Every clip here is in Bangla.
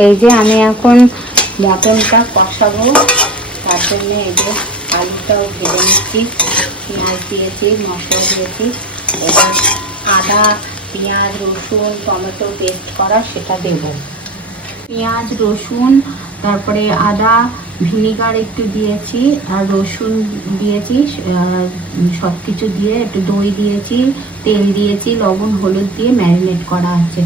এই যে আমি এখন মটনটা কষাবো, তার জন্য এই যে আলুটাও ভেজে নিচ্ছি, পেঁয়াজ দিয়েছি, মশলা দিয়েছি। এবার আদা, পেঁয়াজ, রসুন, টমেটো পেস্ট করা সেটা দেব। পেঁয়াজ, রসুন, তারপরে আদা, ভিনিগার একটু দিয়েছি, আর রসুন দিয়েছি, সব কিছু দিয়ে একটু দই দিয়েছি, তেল দিয়েছি, লবণ হলুদ দিয়ে ম্যারিনেট করা আছে।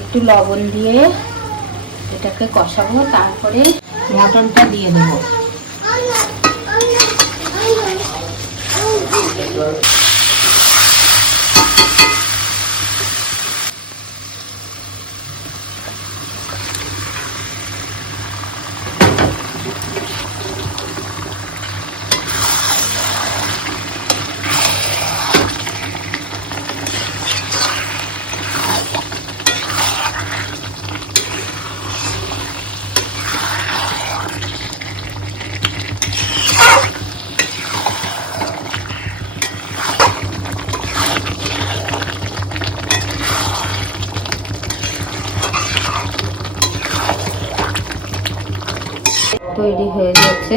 একটু লবণ দিয়ে এটাকে কষাবো, তারপরে মটনটা দিয়ে দেবো। তৈরি হয়ে যাচ্ছে।